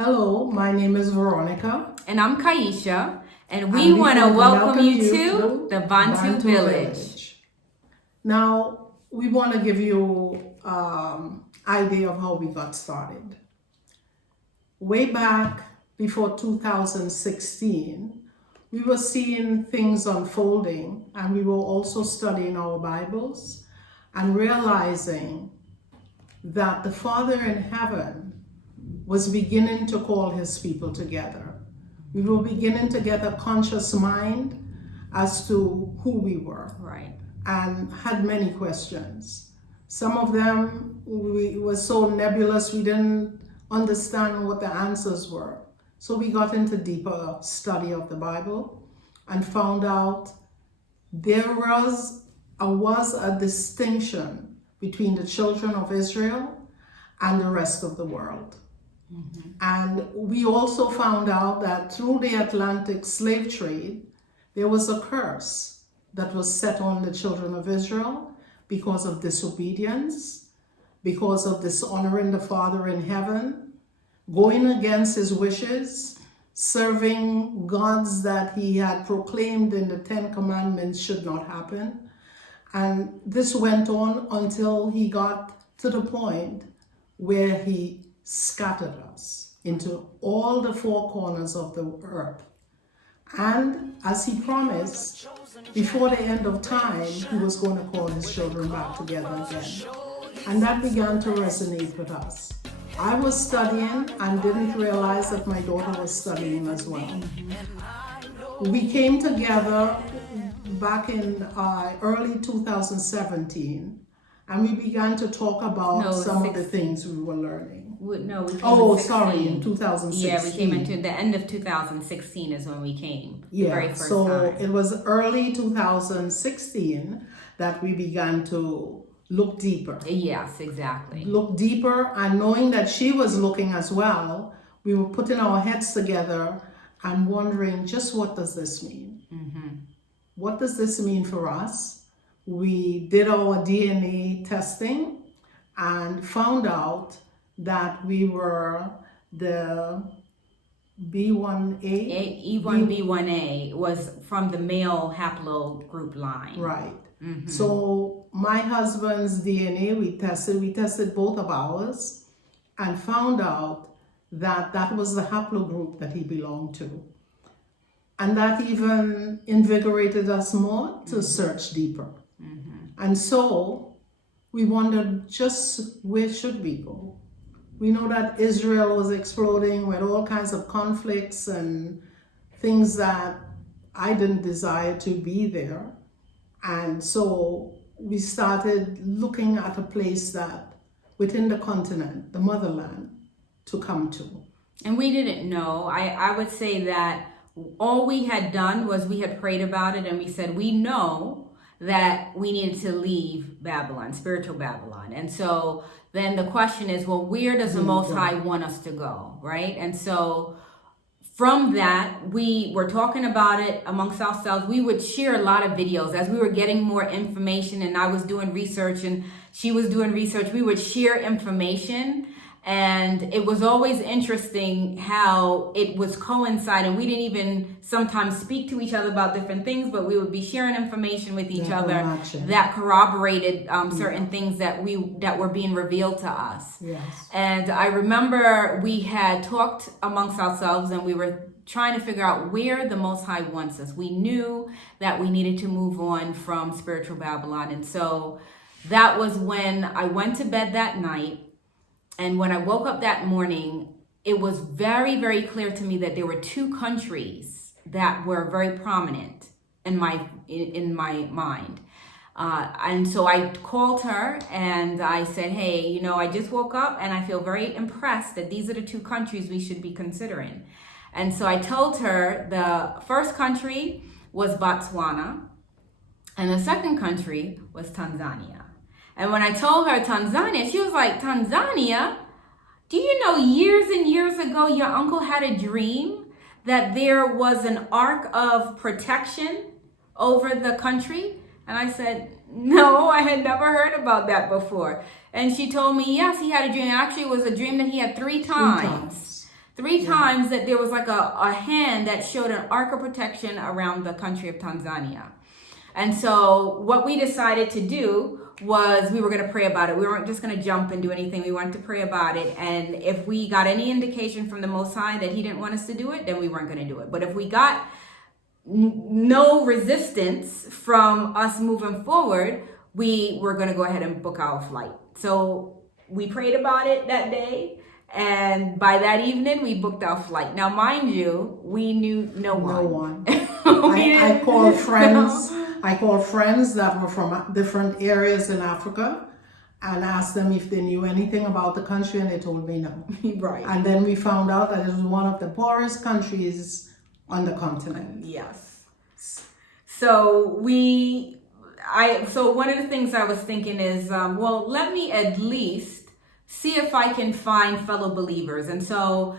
Hello, my name is Veronica. And I'm Kaisha, and we want to welcome you to the Bantu Village. Now, we want to give you idea of how we got started. Way back before 2016, we were seeing things unfolding, and we were also studying our Bibles and realizing that the Father in heaven was beginning to call his people together. We were beginning to get a conscious mind as to who we were. Right. And had many questions. Some of them were so nebulous we didn't understand what the answers were. So we got into deeper study of the Bible and found out there was a distinction between the children of Israel and the rest of the world. Mm-hmm. And we also found out that through the Atlantic slave trade, there was a curse that was set on the children of Israel because of disobedience, because of dishonoring the Father in heaven, going against his wishes, serving gods that he had proclaimed in the 10 Commandments should not happen. And this went on until he got to the point where he scattered us into all the four corners of the earth. And as he promised, before the end of time, he was going to call his children back together again. And that began to resonate with us. I was studying and didn't realize that my daughter was studying as well. We came together back in early 2017, and we began to talk about some of the things we were learning. In 2016. Yeah, we came into the end of 2016 is when we came. Yeah, the very first so time. It was early 2016 that we began to look deeper. Yes, exactly. Look deeper, and knowing that she was looking as well, we were putting our heads together and wondering, just what does this mean? Mm-hmm. What does this mean for us? We did our DNA testing and found out that we were the B1A. E1B1A was from the male haplogroup line. Right. Mm-hmm. So my husband's DNA, we tested both of ours and found out that that was the haplogroup that he belonged to. And that even invigorated us more to search deeper. Mm-hmm. And so we wondered, just where should we go? We know that Israel was exploding with all kinds of conflicts and things that I didn't desire to be there. And so we started looking at a place that within the continent, the motherland, to come to. And we didn't know. I would say that all we had done was we had prayed about it, and we said, we know that we needed to leave Babylon, spiritual Babylon. And so then the question is, well, where does the Most High want us to go, right? And so from that, we were talking about it amongst ourselves. We would share a lot of videos as we were getting more information, and I was doing research and she was doing research. We would share information, and it was always interesting how it was coinciding. We didn't even sometimes speak to each other about different things, but we would be sharing information with each other that corroborated certain things that were being revealed to us. Yes. And I remember we had talked amongst ourselves, and we were trying to figure out where the Most High wants us. We knew that we needed to move on from spiritual Babylon. And so that was when I went to bed that night. And when I woke up that morning, it was very, very clear to me that there were two countries that were very prominent in my mind. And so I called her and I said, hey, I just woke up and I feel very impressed that these are the two countries we should be considering. And so I told her the first country was Botswana and the second country was Tanzania. And when I told her Tanzania, she was like, Tanzania? Do you know years and years ago, your uncle had a dream that there was an ark of protection over the country? And I said, no, I had never heard about that before. And she told me, yes, he had a dream. Actually, it was a dream that he had three times. 3 times that there was like a hand that showed an arc of protection around the country of Tanzania. And so what we decided to do was we were going to pray about it. We weren't just going to jump and do anything. We wanted to pray about it. And if we got any indication from the Most High that he didn't want us to do it, then we weren't going to do it. But if we got no resistance from us moving forward, we were going to go ahead and book our flight. So we prayed about it that day. And by that evening, we booked our flight. Now, mind you, we knew no one. I called friends. I called friends that were from different areas in Africa and asked them if they knew anything about the country, and they told me no. Right. And then we found out that it was one of the poorest countries on the continent. Yes. So one of the things I was thinking is, well, let me at least see if I can find fellow believers. And so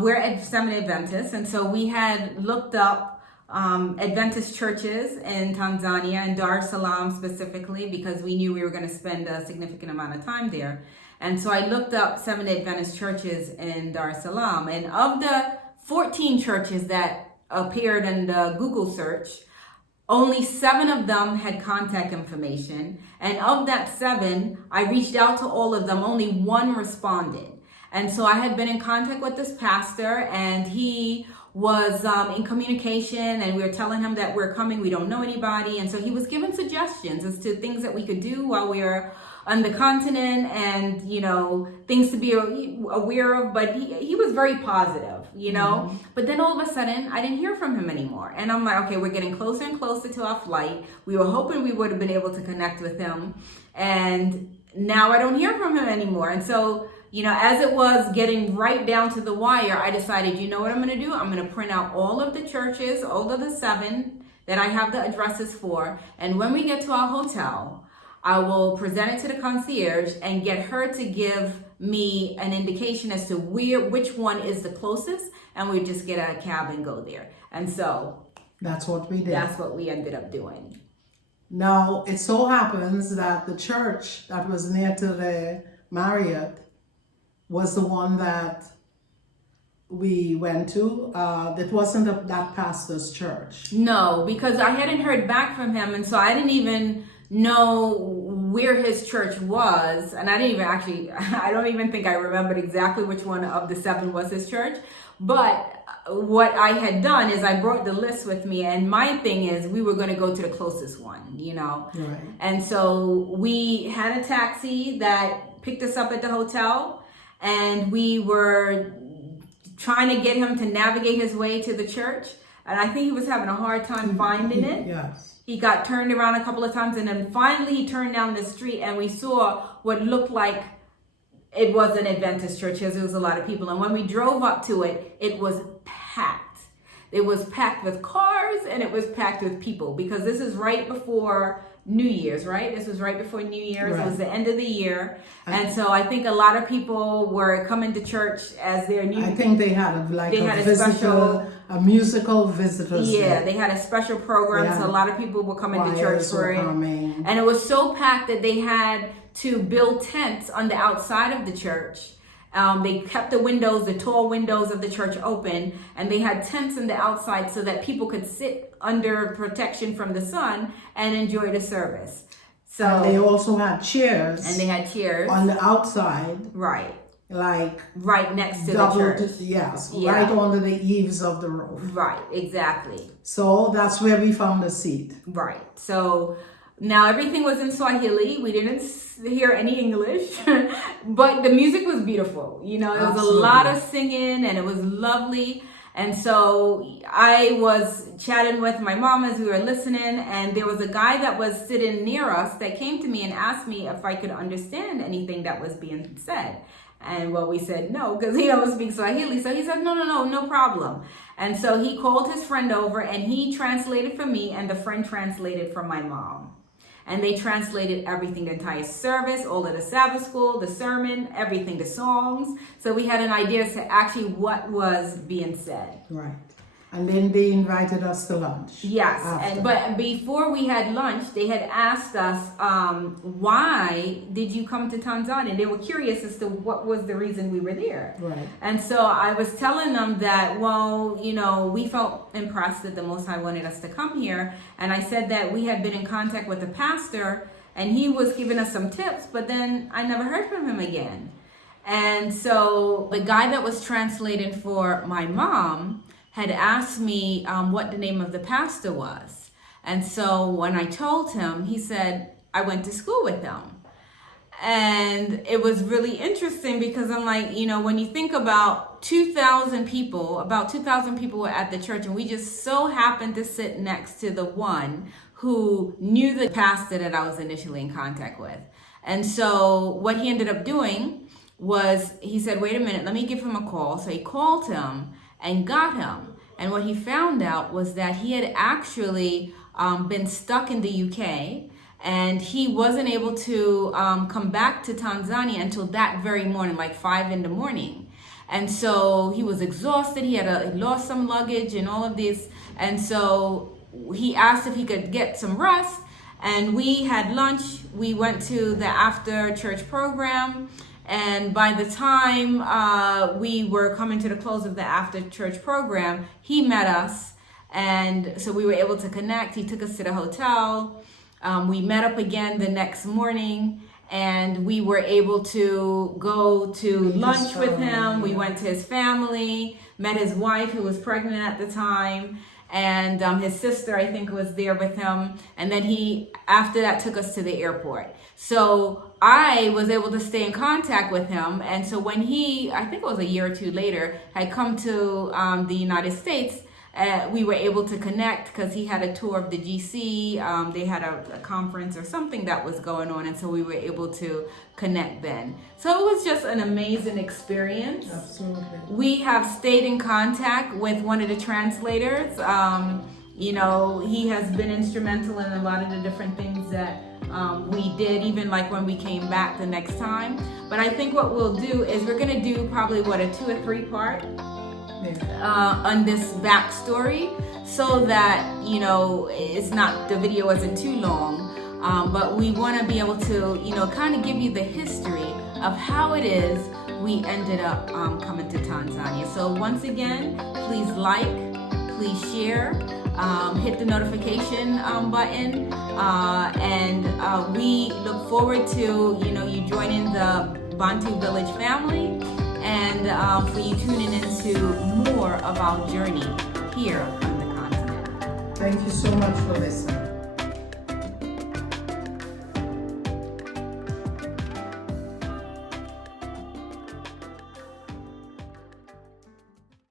we're at Seventh Adventists, and so we had looked up Adventist churches in Tanzania and Dar es Salaam specifically, because we knew we were going to spend a significant amount of time there. And so I looked up 7 Adventist churches in Dar es Salaam, and of the 14 churches that appeared in the Google search, only 7 of them had contact information. And of that 7, I reached out to all of them. Only 1 responded. And so I had been in contact with this pastor, and he was in communication, and we were telling him that we're coming, we don't know anybody. And so he was giving suggestions as to things that we could do while we were on the continent, and, you know, things to be aware of. But he was very positive, you know. But then all of a sudden, I didn't hear from him anymore. And I'm like, okay, we're getting closer and closer to our flight. We were hoping we would have been able to connect with him. And now I don't hear from him anymore. And so, you know, as it was getting right down to the wire, I decided, you know what I'm going to do? I'm going to print out all of the churches, all of the 7 that I have the addresses for. And when we get to our hotel, I will present it to the concierge and get her to give me an indication as to which one is the closest, and we just get a cab and go there. And so that's what we did. That's what we ended up doing. Now, it so happens that the church that was near to the Marriott was the one that we went to. That wasn't that pastor's church. No, because I hadn't heard back from him, and so I didn't even know where his church was, and I don't even think I remembered exactly which one of the 7 was his church. But what I had done is I brought the list with me, and my thing is we were going to go to the closest one, you know. Right. And so we had a taxi that picked us up at the hotel, and we were trying to get him to navigate his way to the church, and I think he was having a hard time finding it. Yes. He got turned around a couple of times, and then finally he turned down the street, and we saw what looked like it was an Adventist church, because there was a lot of people. And when we drove up to it, it was packed. It was packed with cars, and it was packed with people, because this is right before New Year's, right? This was right before New Year's. Right. It was the end of the year. And so I think a lot of people were coming to church as their new... I think they had a musical visitors. Yeah, they had a special program. Yeah. So a lot of people were coming to church for it. And it was so packed that they had to build tents on the outside of the church. They kept the tall windows of the church open, and they had tents on the outside so that people could sit under protection from the sun and enjoy the service. So and they also had chairs. And they had chairs on the outside. Right. Like right next to the church. Yes, yeah. Right under the eaves of the roof. Right, exactly. So that's where we found a seat. Right. So now everything was in Swahili. We didn't hear any English, but the music was beautiful. You know, there was a lot of singing, and it was lovely. And so I was chatting with my mom as we were listening, and there was a guy that was sitting near us that came to me and asked me if I could understand anything that was being said. And well, we said no, because he don't speak Swahili. So he said, no problem. And so he called his friend over, and he translated for me, and the friend translated for my mom. And they translated everything, the entire service, all of the Sabbath school, the sermon, everything, the songs. So we had an idea as to actually what was being said. Right. And then they invited us to lunch. Yes, after. but before we had lunch, they had asked us, why did you come to Tanzania? They were curious as to what was the reason we were there. Right. And so I was telling them that, well, we felt impressed that the Most High wanted us to come here. And I said that we had been in contact with the pastor and he was giving us some tips, but then I never heard from him again. And so the guy that was translating for my mom had asked me what the name of the pastor was. And so when I told him, he said, I went to school with him. And it was really interesting because I'm like, when you think about 2,000 people were at the church, and we just so happened to sit next to the one who knew the pastor that I was initially in contact with. And so what he ended up doing was he said, wait a minute, let me give him a call. So he called him and got him. And what he found out was that he had actually been stuck in the UK, and he wasn't able to come back to Tanzania until that very morning, like 5 a.m. And so he was exhausted. He lost some luggage and all of this. And so he asked if he could get some rest. And we had lunch. We went to the after church program. And by the time we were coming to the close of the after church program, he met us. And so we were able to connect. He took us to the hotel. We met up again the next morning, and we were able to go to lunch with him. We went to his family, met his wife who was pregnant at the time. And his sister, I think, was there with him. And then he, after that, took us to the airport. So I was able to stay in contact with him. And so when he, I think it was a year or two later, had come to the United States, we were able to connect because he had a tour of the GC. They had a conference or something that was going on. And so we were able to connect then. So it was just an amazing experience. Absolutely. We have stayed in contact with one of the translators. He has been instrumental in a lot of the different things that we did, even like when we came back the next time. But I think what we'll do is we're going to do probably, a 2 or 3 part on this backstory, so that, it's not, the video isn't too long. But we want to be able to, kind of give you the history of how it is we ended up coming to Tanzania. So once again, please like, please share, hit the notification button, and we look forward to, you joining the Bantu Village family, and for you tuning into more of our journey here on the continent. Thank you so much for listening.